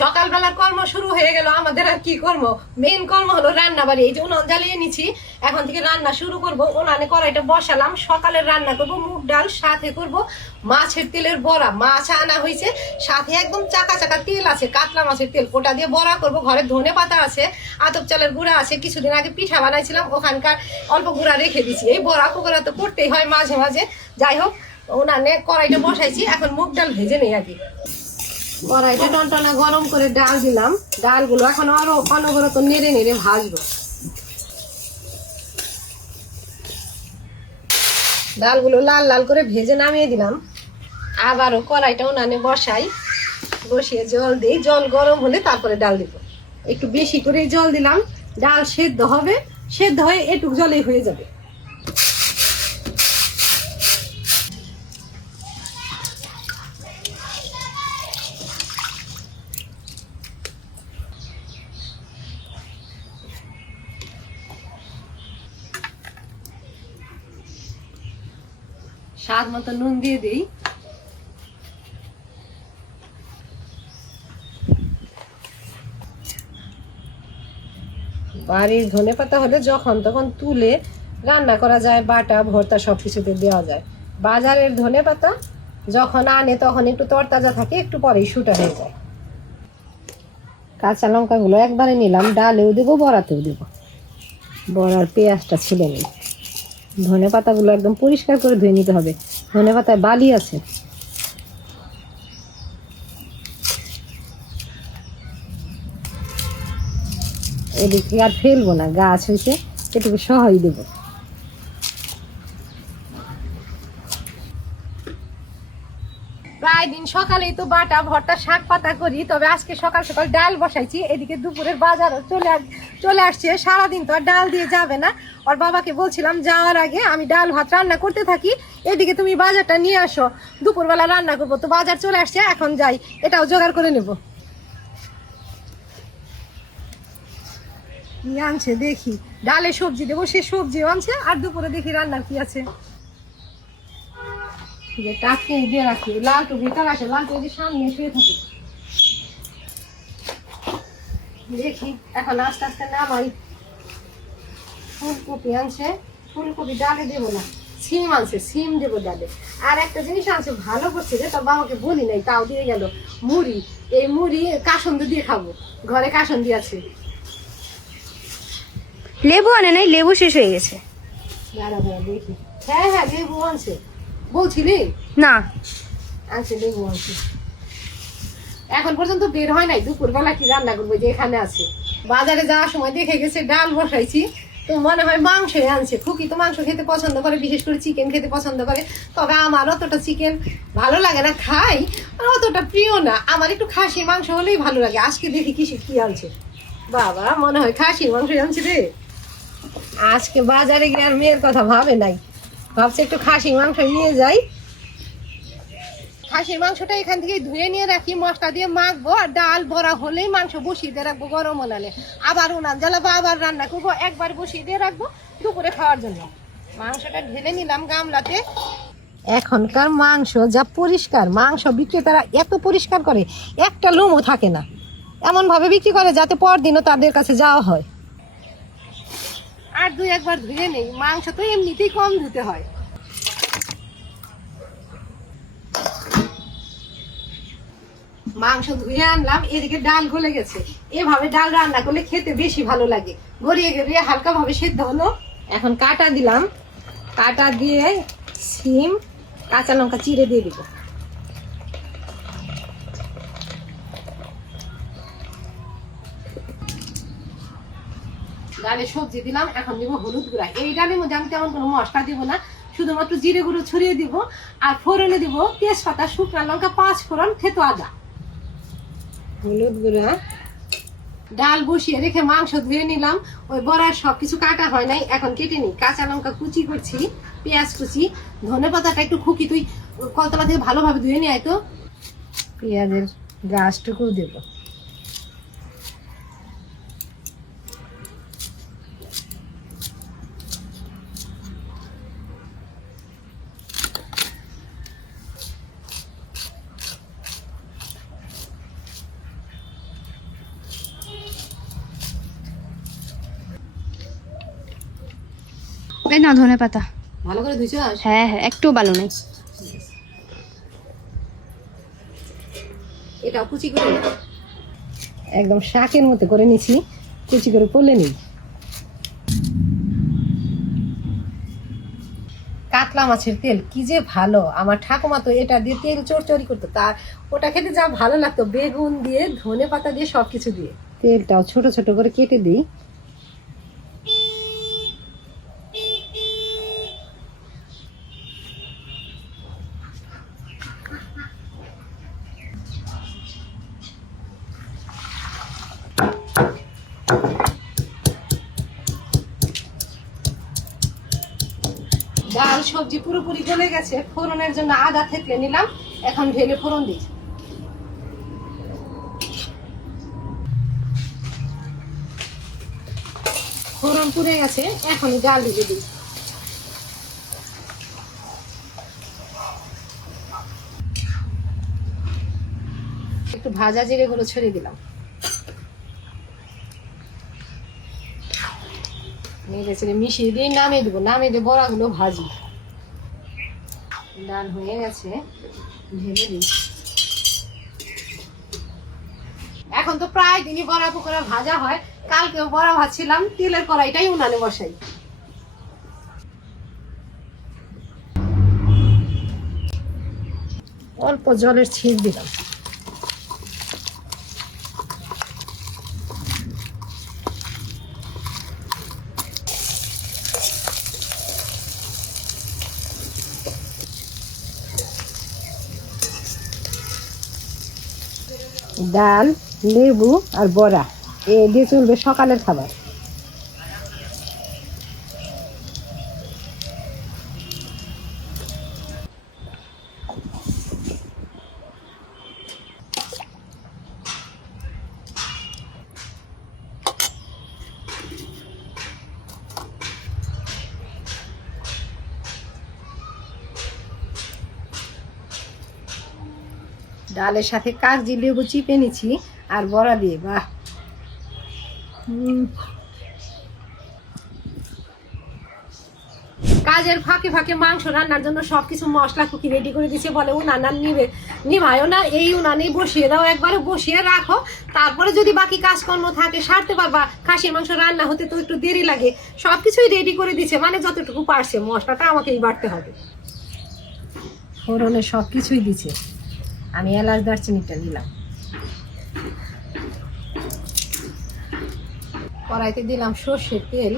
সকালবেলার কর্ম শুরু হয়ে গেল আমাদের। আর কি কর্ম, মেন কর্ম হলো রান্না বাড়ি। এই যে উনান জ্বালিয়ে নিচ্ছি, এখন থেকে রান্না শুরু করব। উনানে কড়াইটা বসালাম, সকালের রান্না করব মুগ ডাল, সাথে করব মাছের তেলের বড়া। মাছ আনা হয়েছে, সাথে একদম চাকা চাকা তেল আছে, কাতলা মাছের তেল, ওটা দিয়ে বড়া করব। ঘরে ধনে পাতা আছে, আতপ চালের গুঁড়া আছে, কিছুদিন আগে পিঠা বানাইছিলাম, ওখানকার অল্প গুঁড়া রেখে দিছি। এই বড়া পকোড়া তো করতেই হয় মাঝে মাঝে। যাই হোক, উনানে কড়াইটা বসাইছি, এখন মুগ ডাল ভেজে নেই আগে। কড়াইটা টনটনা গরম করে ডাল দিলাম। ডালগুলো এখন আরো অনবরত নেড়ে নেড়ে ভাজবো। ডালগুলো লাল লাল করে ভেজে নামিয়ে দিলাম। আবারও কড়াইটা উনানে বসাই, বসিয়ে জল দিই। জল গরম হলে তারপরে ডাল দিব। একটু বেশি করে জল দিলাম, ডাল সেদ্ধ হবে, সেদ্ধ হয়ে এটুক জলেই হয়ে যাবে। স্বাদ মতো নুন দিয়ে দিই। বাড়ির ধনেপাতা হলে যখন তখন তুলে রান্না করা যায়, বাটা ভর্তা সবকিছুতে দেওয়া যায়। বাজারের ধনেপাতা যখন আনে তখন একটু তরতাজা থাকে, একটু পরেই শুটা হয়ে যায়। কাঁচা লঙ্কাগুলো একবারে নিলাম, ডালেও দেবো, বড়াতেও দেবো। বড়ার পেঁয়াজটা ছিলে নিই। ধনেপাতাগুলো একদম পরিষ্কার করে ধুয়ে নিতে হবে, ধনেপাতায় বালি আছে। এদিকে আর ফেলবো না, গাছ হয়েছে, এটুকু সহই দেবো। প্রায় দিন সকালেই তো বাটা ভর্তা শাক পাতা করি, তবে আজকে সকাল সকাল ডাল বসাইছি। এদিকে দুপুরের বাজার চলে আসছে। সারাদিন তো আর ডাল দিয়ে যাবে না। ওর বাবাকে বলছিলাম যাওয়ার আগে আমি ডাল ভাত রান্না করতে থাকি, এদিকে তুমি বাজারটা নিয়ে আসো, দুপুরবেলা রান্না করবো। তো বাজার চলে আসছে, এখন যাই, এটাও জোগাড় করে নেব। কি আনছে দেখি, ডালে সবজি দেবো, সে সবজিও আনছে। আর দুপুরে দেখি রান্নার কি আছে। টাকে দিয়ে রাখি, লালটু বেকার আসে, লালটু যে সামনে শুয়ে থাকে। দেখি এখন আস্তে আস্তে নামাই। ফুলকপি আনছে, ফুলকপি ডালে দেবো না, সিম আনছে, সিম দেবো ডালে। আর একটা জিনিস আনছে, ভালো করছে যে, তোর বাবাকে বলি নাই, তাও দিয়ে গেল মুড়ি। এই মুড়ি কাসন্দ দিয়ে খাবো, ঘরে কাসন্দি আছে। লেবু আনে নাই, লেবু শেষ হয়ে গেছে। দাঁড়া দাঁড়া দেখি। হ্যাঁ হ্যাঁ, লেবু আনছে, বলছিলি না, আনছে, লেবু আনছে। এখন পর্যন্ত বের হয় নাই, দুপুরবেলা কি রান্না করবো, যে এখানে আছে। বাজারে যাওয়ার সময় দেখে গেছে ডাল বসাইছি, তো মনে হয় মাংসই আনছে। খুকি তো মাংস খেতে পছন্দ করে, বিশেষ করে চিকেন খেতে পছন্দ করে। তবে আমার অতটা চিকেন ভালো লাগে না, খাই আর অতটা প্রিয় না। আমার একটু খাসির মাংস হলেই ভালো লাগে। আজকে দেখি কি আনছে। বাবা, মনে হয় খাসির মাংস আনছে রে। আজকে বাজারে গিয়ে আর মেয়ের কথা ভাবে নাই, ভাবছে একটু খাসির মাংস নিয়ে যাই। খাসির মাংসটা এখান থেকে ধুয়ে নিয়ে রাখি, মশলা দিয়ে মাখবো। আর ডাল ভরা হলেই মাংস বসিয়ে দিয়ে রাখবো গরম হলে, আবার উনান জ্বালাবো, আবার রান্না করবো। একবার বসিয়ে দিয়ে রাখবো দুপুরে খাওয়ার জন্য। মাংসটা ঢেলে নিলাম গামলাতে। এখনকার মাংস যা পরিষ্কার, মাংস বিক্রেতারা এত পরিষ্কার করে, একটা লোমও থাকে না। এমন ভাবে বিক্রি করে যাতে পরদিনও তাদের কাছে যাওয়া হয়। আর দুই একবার ধুয়ে নেই, মাংস তো এমনিতেই কম ধুতে হয়। মাংস ধুয়ে আনলাম, এদিকে ডাল গলে গেছে। এভাবে ডাল রান্না করলে খেতে বেশি ভালো লাগে। গড়িয়ে গড়িয়ে হালকা ভাবে সেদ্ধ হলো। এখন কাটা দিলাম, কাটা দিয়ে সিম, কাঁচা লঙ্কা চিড়ে দিয়ে দিব। ডালে সবজি দিলাম, এখন দিব হলুদ গুঁড়া। এই ডালের মধ্যে আমি তেমন কোনো মশলা দিব না, শুধুমাত্র জিরে গুঁড়ো ছড়িয়ে দিব। আর ফোড়নে দিব তেজপাতা, শুকনো লঙ্কা, 5 ফোড়ন, থেতো আদা। হলুদ গুঁড়া। ডাল বসিয়ে রেখে মাংস ধুয়ে নিলাম। ওই বড়ার সবকিছু কাটা হয় নাই, এখন কেটে নিই। কাঁচা লঙ্কা কুচি করছি, পেঁয়াজ কুচি, ধনে পাতাটা একটু খুকি তুই কতলা থেকে ভালোভাবে ধুয়ে নিয়ে আয় তো। পেঁয়াজের গাছটুকু দেবো। এই না ধনে পাতা। ভালো করে ধুইছো? হ্যাঁ হ্যাঁ, একটু ভালো নেই। এটা কুচি করে নিই। একদম শাকের মতো করে নিছি, কুচি করে পড়লে নিই। কাতলা মাছের তেল কি যে ভালো, আমার ঠাকুমা তো এটা দিয়ে তেল চড়চড়ি করতো, তার ওটা খেতে যা ভালো লাগতো, বেগুন দিয়ে ধনে পাতা দিয়ে সবকিছু দিয়ে। তেলটাও ছোট ছোট করে কেটে দিই। ডাল সবজি পুরোপুরি গলে গেছে, ফোড়নের জন্য আদা থেতলে নিলাম, এখন ঢেলে ফোড়ন দিই। ফোড়ন পুড়ে গেছে, এখন ডাল দিয়ে দিই। একটু ভাজা জিরে গুলো ছড়িয়ে দিলাম, নেড়ে চেড়ে মিশিয়ে দিয়ে নামিয়ে দেবো। নামিয়ে দিয়ে বড়াগুলো ভাজি। ডাল হয়ে গেছে, ঢেলে দিই। এখন তো প্রায় দিনই বড়া পকোড়া ভাজা হয়, কালকেও বড়া ভাজছিলাম, তেলের কড়াইটাই উনানে বসাই। অল্প জলের ছিট দিলাম। ডাল, লেবু আর বড়া এ দিয়ে চলবে সকালের খাবার। ডালের সাথে কাগজি লেবু চিপে নিচ্ছি আর বড়া দিয়ে, বাহ। কাজের ফাঁকে ফাঁকে মাংস রান্নার জন্য সবকিছু মশলা কুকি রেডি করে দিচ্ছে, বলে উনান নিভায়ও না, এই উনানেই বসিয়ে দাও, একবারে বসিয়ে রাখো, তারপরে যদি বাকি কাজকর্ম থাকে সারতে পারবা। খাসির মাংস রান্না হতে তো একটু দেরি লাগে, সবকিছুই রেডি করে দিচ্ছে, মানে যতটুকু পারছে মশলাটা আমাকেই বাড়তে হবে। ফোড়নে সবকিছুই দিচ্ছে, আমি এলাচ দারচিনিটা দিলাম। কড়াইতে দিলাম সর্ষের তেল,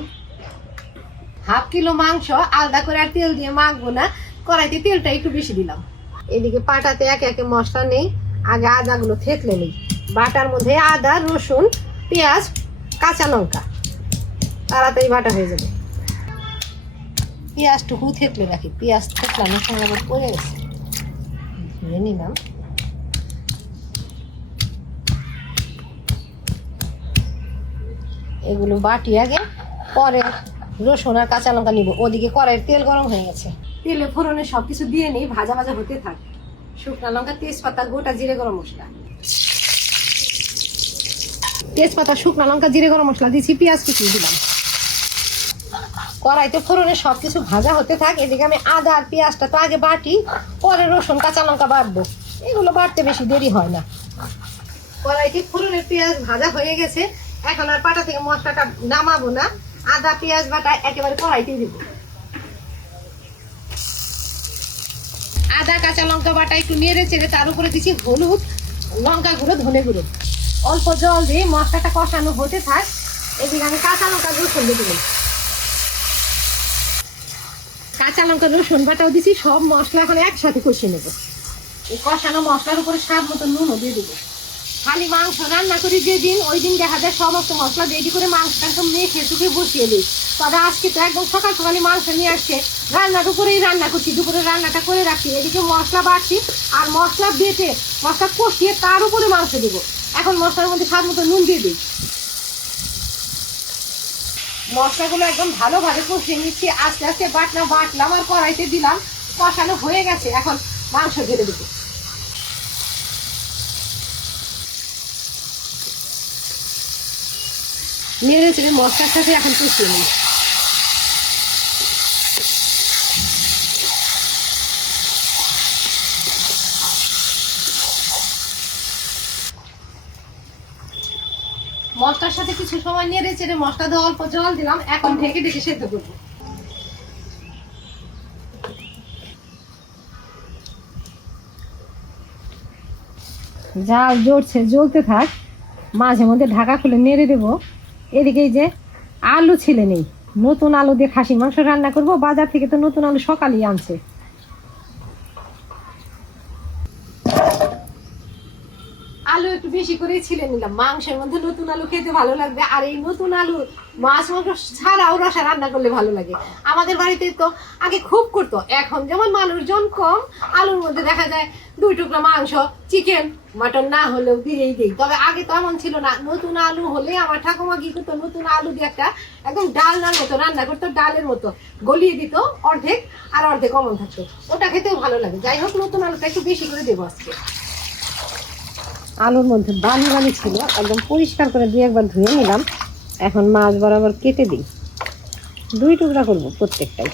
হাফ কিলো মাংস আলাদা করে আর তেল দিয়ে মাখবো না, কড়াইতে তেলটা একটু বেশি দিলাম। এদিকে পাটাতে একে একে মশলা নেই, আগে আদাগুলো থেতলে নেই। বাটার মধ্যে আদা, রসুন, পেঁয়াজ, কাঁচা লঙ্কা, তাড়াতাড়ি বাটা হয়ে যাবে। পেঁয়াজটুকু থেতলে রাখি, পেঁয়াজ থেতলানোর সঙ্গে আবার পড়ে গেছে, ধুয়ে নিলাম। এগুলো বাটি আগে, পরে রসুন আর কাঁচা লঙ্কা নিব। ওদিকে কড়াইয়ের তেল গরম হয়ে গেছে, তেলে ফোড়নে সবকিছু দিয়ে নিই, ভাজা ভাজা হতে থাক। শুকনো লঙ্কা, তেজপাতা, গোটা জিরে, গরম মশলা। তেজপাতা, শুকনো লঙ্কা, জিরে, গরম মশলা দিয়েছি, পেঁয়াজ কুচি দিলাম। কড়াইতে ফোড়নে সবকিছু ভাজা হতে থাক। এদিকে আমি আদা আর পেঁয়াজটা তো আগে বাটি, পরে রসুন কাঁচা লঙ্কা বাটবো, এগুলো বাটতে বেশি দেরি হয় না। কড়াইতে ফোড়নের পেঁয়াজ ভাজা হয়ে গেছে, এখন আর পাটা থেকে মশলাটা নামাবো না, আদা পেঁয়াজ বাটা একেবারে কড়াইতে দিব। আদা কাঁচা লঙ্কা বাটা একটু নেড়ে চেড়ে তার উপরে দিচ্ছি হলুদ, লঙ্কা গুঁড়ো, ধনে গুঁড়ো। অল্প জল দিয়ে মশলাটা কষানো হতে থাক। এদিকে আমি কাঁচা লঙ্কা রসুন দিয়ে দিলাম, কাঁচা লঙ্কা রসুন বাটাও দিচ্ছি, সব মশলা এখন একসাথে কষিয়ে নেবো। এই কষানো মশলার উপরে স্বাদ মতো নুনও দিয়ে দেবো। খালি মাংস রান্না করি যেদিন, ওই দিন দেখা যায় সমস্ত মশলা রেডি করে মাংসটা মেখে চুকে বসিয়ে দিই। তবে আজকে তো একদম সকাল সকালে মাংস নিয়ে আসছে, রান্নার উপরেই রান্না করছি, দুপুরে রান্নাটা করে রাখছি। এদিকে মশলা বাড়ছি আর মশলা বেটে মশলা কষিয়ে তার উপরে মাংস দেবো। এখন মশলার মধ্যে স্বাদ মতো নুন দিয়ে দিই। মশলাগুলো একদম ভালোভাবে কষিয়ে নিচ্ছি, আস্তে আস্তে বাটলাম আর কড়াইতে দিলাম। কষানো হয়ে গেছে, এখন মাংস ঢেলে দেবো। নেড়ে চেড়ে মশলার সাথে এখন কষিয়ে নিই। মশলার সাথে কিছু সময় নেড়ে চেড়ে মশলা দিয়ে অল্প জল দিলাম, এখন ঢেকে ঢেকে সেদ্ধ করবো। জাল জ্বলছে, জ্বলতে থাক, মাঝে মধ্যে ঢাকা খুলে নেড়ে দেবো। এদিকে এই যে আলু ছিলে নেই, নতুন আলু দিয়ে খাসি মাংস রান্না করব। বাজার থেকে তো নতুন আলু সকালেই আনছে। আলু একটু বেশি করে ছিলে নিলাম, মাংসের মধ্যে নতুন আলু খেতে ভালো লাগবে। আর এই নতুন আলু মাছ মাংস ছাড়াও রসা রান্না করলে ভালো লাগে। আমাদের বাড়িতে তো আগে খুব করতো, এখন যেমন মানুষজন কম, আলুর মধ্যে দেখা যায় 2 টুকরা মাংস, চিকেন মাটন না হলেও দিয়েই দিই। তবে আগে তো এমন ছিল না, নতুন আলু হলে আমার ঠাকুমা কি করতো, নতুন আলু দিয়ে একটা একদম ডালনার মতো রান্না করতো, ডালের মতো গলিয়ে দিত অর্ধেক, আর অর্ধেক অমন থাকতো, ওটা খেতেও ভালো লাগে। যাই হোক, নতুন আলুটা একটু বেশি করে দেবো আজকে। আলুর মধ্যে বালি বালি ছিল, একদম পরিষ্কার করে 2-1 ধুয়ে নিলাম। এখন মাছ বরাবর কেটে দিই, 2 টুকরা করবো প্রত্যেকটাই।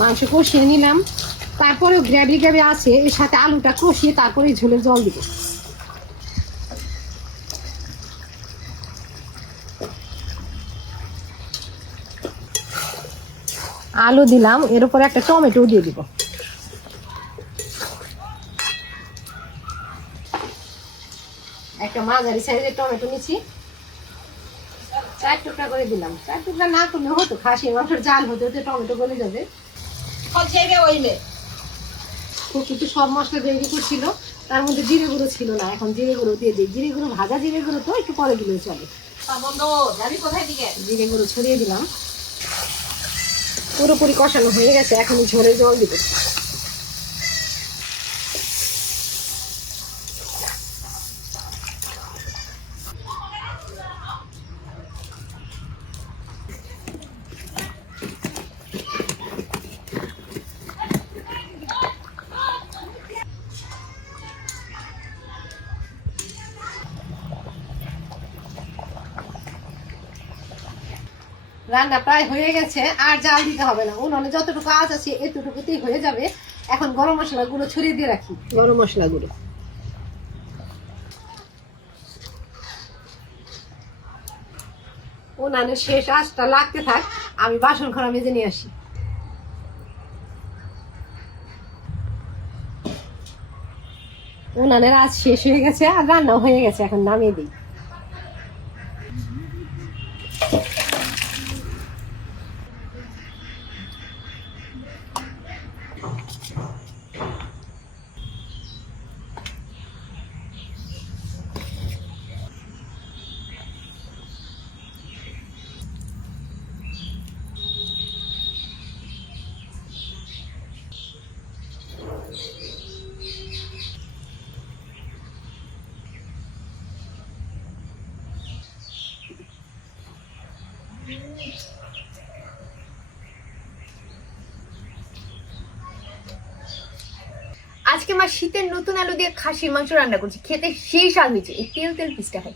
মাংস কষিয়ে নিলাম, তারপরেও গ্রেভি গ্রেভি আছে, এর সাথে আলুটা কষিয়ে তারপরে ঝোলে জল দিব। আলু দিলাম, এর উপরে একটা টমেটো দিয়ে দিব। একটা মাঝারি সাইজের টমেটো নিচ্ছি, 4 টুকরা করে দিলাম। 4 টুকরা না করলে হতো, খাসির মাংসের জাল হতে হতে টমেটো গলে যাবে। খুব কিন্তু সব মশলা রেডি করছিল, তার মধ্যে জিরে গুঁড়ো ছিল না, এখন জিরে গুঁড়ো দিয়ে দিই। জিরে গুঁড়ো, ভাজা জিরে গুঁড়ো তো একটু পরে দিলেও চলে। জিরে গুঁড়ো ছড়িয়ে দিলাম, পুরোপুরি কষানো হয়ে গেছে। এখন ঝোলে জল দিব। রান্না প্রায় হয়ে গেছে, আর জাল দিতে হবে না। উনুনে যতটুকু আঁচ আছে এতটুকুতেই হয়ে যাবে। এখন গরম মশলা গুঁড়ো ছড়িয়ে দিয়ে রাখি। গরম মশলা গুঁড়ো, উনানের শেষ আঁচটা লাগতে থাক, আমি বাসন ঘরা মেজে নিয়ে আসি। উনানের আঁচ শেষ হয়ে গেছে, আর রান্নাও হয়ে গেছে, এখন নামিয়ে দিই। আজকে মা শীতের নতুন আলু দিয়ে খাসির মাংস রান্না করছি, খেতে সেই স্বাদ হয়েছে। এই তেল তেল পিসটা খাই।